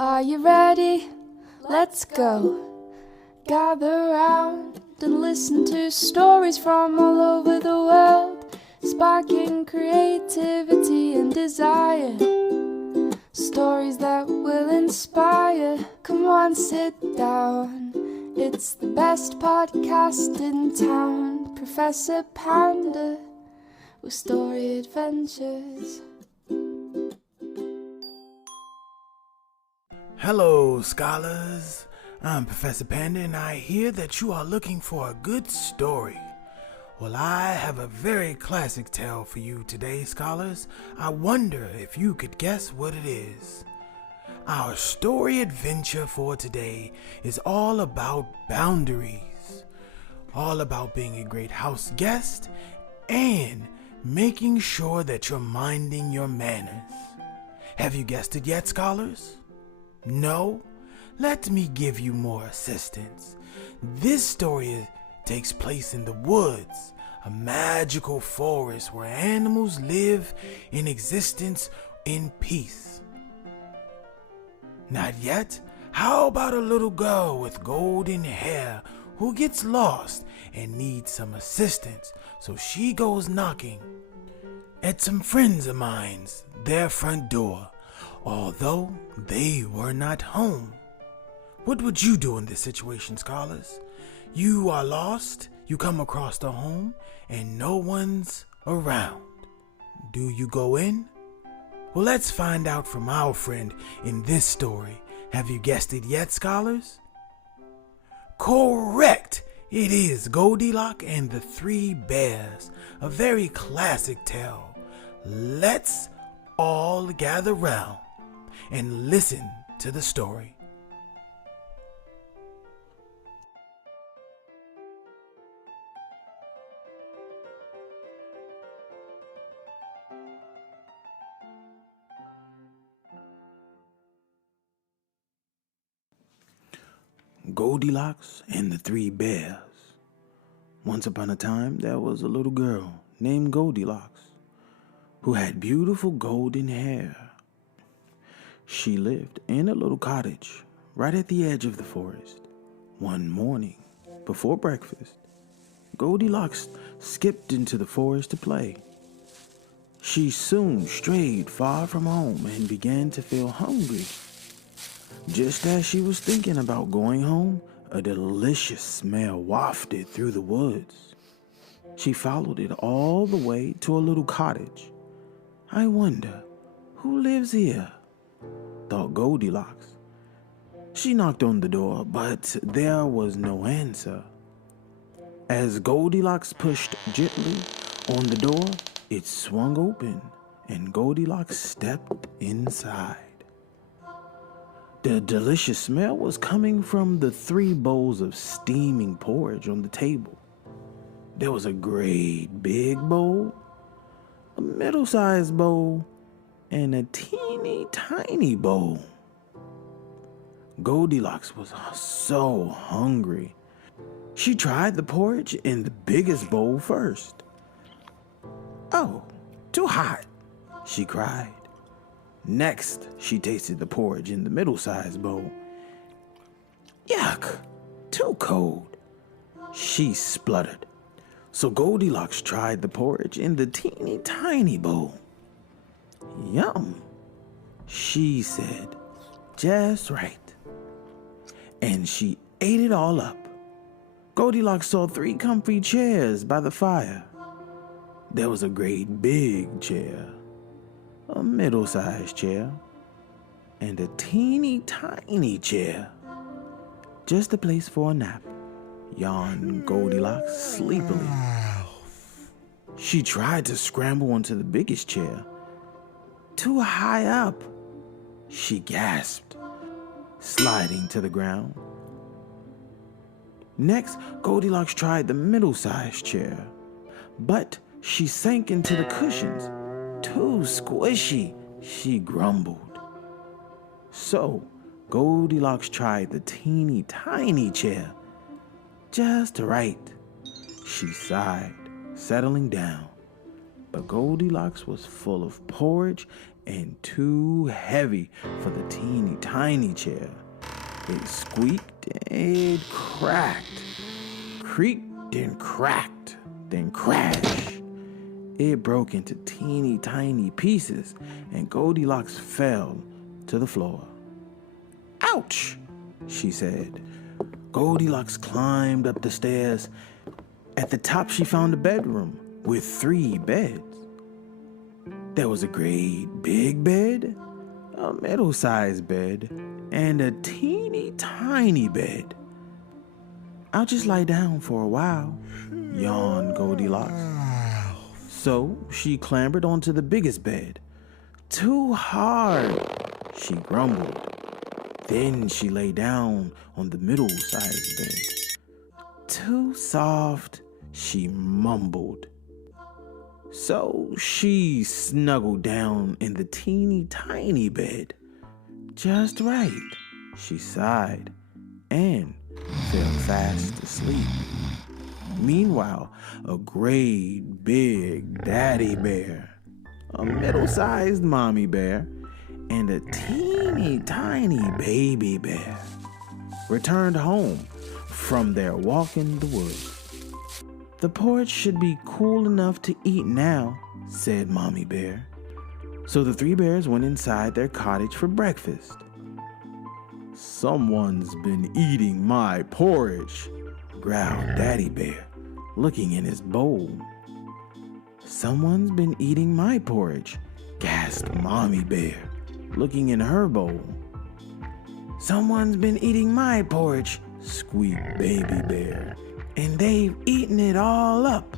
Are you ready? Let's go. Gather round and listen to stories from all over the world, sparking creativity and desire. Stories that will inspire. Come on, sit down. It's the best podcast in town. Professor Panda with story adventures. Hello, scholars. I'm Professor Panda, and I hear that you are looking for a good story. Well, I have a very classic tale for you today, scholars. I wonder if you could guess what it is. Our story adventure for today is all about boundaries, all about being a great house guest and making sure that you're minding your manners. Have you guessed it yet, scholars? No? Let me give you more assistance. This story takes place in the woods, a magical forest where animals live in existence in peace. Not yet? How about a little girl with golden hair who gets lost and needs some assistance, so she goes knocking at some friends of mine's, their front door, although they were not home. What would you do in this situation, scholars? You are lost, you come across the home, and no one's around. Do you go in? Well, let's find out from our friend in this story. Have you guessed it yet, scholars? Correct! It is Goldie Locks and the Three Bears, a very classic tale. Let's all gather round and listen to the story. Goldilocks and the Three Bears. Once upon a time, there was a little girl named Goldilocks who had beautiful golden hair. She lived in a little cottage right at the edge of the forest. One morning, before breakfast, Goldilocks skipped into the forest to play. She soon strayed far from home and began to feel hungry. Just as she was thinking about going home, a delicious smell wafted through the woods. She followed it all the way to a little cottage. I wonder, who lives here? Thought Goldilocks. She knocked on the door, but there was no answer. As Goldilocks pushed gently on the door, it swung open, and Goldilocks stepped inside. The delicious smell was coming from the 3 bowls of steaming porridge on the table. There was a great big bowl, a middle-sized bowl, and a teeny tiny bowl. Goldilocks was so hungry. She tried the porridge in the biggest bowl first. "Oh, too hot," she cried. Next, she tasted the porridge in the middle-sized bowl. "Yuck, too cold," she spluttered. So Goldilocks tried the porridge in the teeny tiny bowl. "Yum," she said, "just right." And she ate it all up. Goldilocks saw 3 comfy chairs by the fire. There was a great big chair, a middle-sized chair, and a teeny tiny chair. "Just a place for a nap," yawned Goldilocks sleepily. She tried to scramble onto the biggest chair. "Too high up," she gasped, sliding to the ground. Next, Goldilocks tried the middle-sized chair, but she sank into the cushions. "Too squishy," she grumbled. So Goldilocks tried the teeny tiny chair. "Just right," she sighed, settling down. But Goldilocks was full of porridge and too heavy for the teeny tiny chair. It squeaked, it cracked, creaked and cracked, then crashed. It broke into teeny tiny pieces, and Goldilocks fell to the floor. "Ouch," she said. Goldilocks climbed up the stairs. At the top, she found a bedroom with 3 beds. There was a great big bed, a middle-sized bed, and a teeny tiny bed. "I'll just lie down for a while," yawned Goldilocks. So she clambered onto the biggest bed. "Too hard," she grumbled. Then she lay down on the middle-sized bed. "Too soft," she mumbled. So she snuggled down in the teeny tiny bed. "Just right," she sighed, and fell fast asleep. Meanwhile, a great big daddy bear, a middle-sized mommy bear, and a teeny tiny baby bear returned home from their walk in the woods. "The porridge should be cool enough to eat now," said Mommy Bear. So the 3 bears went inside their cottage for breakfast. "Someone's been eating my porridge," growled Daddy Bear, looking in his bowl. "Someone's been eating my porridge," gasped Mommy Bear, looking in her bowl. "Someone's been eating my porridge," squeaked Baby Bear, "and they've eaten it all up."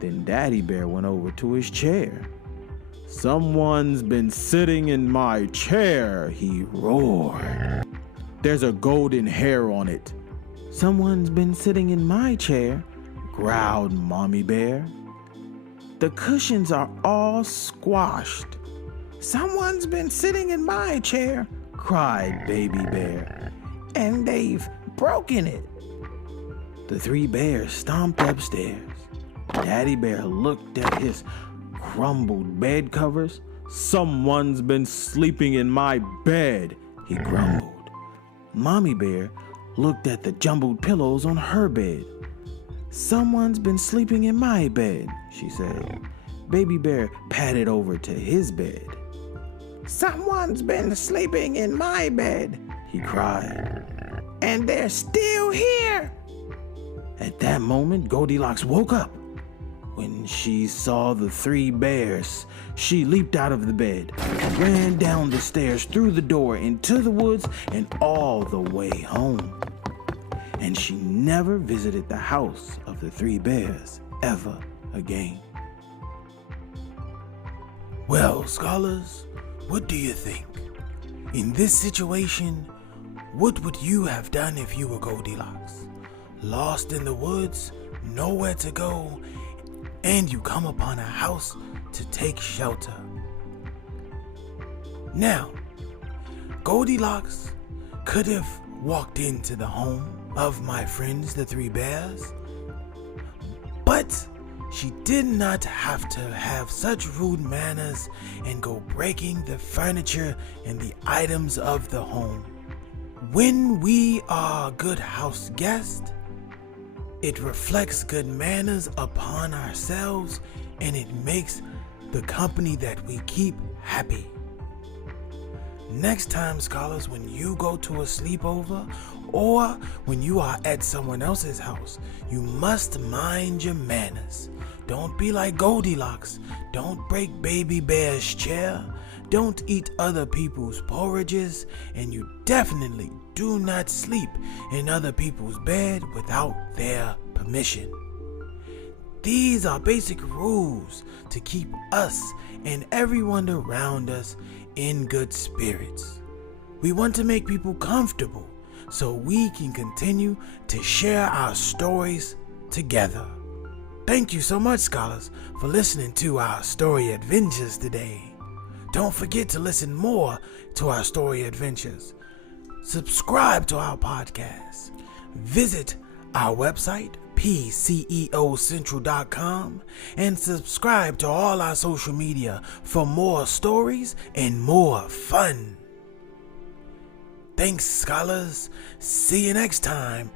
Then Daddy Bear went over to his chair. "Someone's been sitting in my chair," he roared. "There's a golden hair on it." "Someone's been sitting in my chair," growled Mommy Bear. "The cushions are all squashed." "Someone's been sitting in my chair," cried Baby Bear, "and they've broken it." The 3 bears stomped upstairs. Daddy Bear looked at his crumbled bed covers. "Someone's been sleeping in my bed," he grumbled. Mommy Bear looked at the jumbled pillows on her bed. "Someone's been sleeping in my bed," she said. Baby Bear padded over to his bed. "Someone's been sleeping in my bed," he cried, "and they're still here." At that moment, Goldilocks woke up. When she saw the 3 bears, she leaped out of the bed, ran down the stairs, through the door, into the woods, and all the way home. And she never visited the house of the 3 bears ever again. Well, scholars, what do you think? In this situation, what would you have done if you were Goldilocks? Lost in the woods, nowhere to go, and you come upon a house to take shelter. Now, Goldilocks could have walked into the home of my friends, the 3 bears, but she did not have to have such rude manners and go breaking the furniture and the items of the home. When we are good house guests, it reflects good manners upon ourselves, and it makes the company that we keep happy. Next time, scholars, when you go to a sleepover or when you are at someone else's house, you must mind your manners. Don't be like Goldilocks. Don't break Baby Bear's chair. Don't eat other people's porridges, and you definitely do not sleep in other people's bed without their permission. These are basic rules to keep us and everyone around us in good spirits. We want to make people comfortable so we can continue to share our stories together. Thank you so much, scholars, for listening to our story adventures today. Don't forget to listen more to our story adventures. Subscribe to our podcast. Visit our website, PCEOcentral.com and subscribe to all our social media for more stories and more fun. Thanks, scholars. See you next time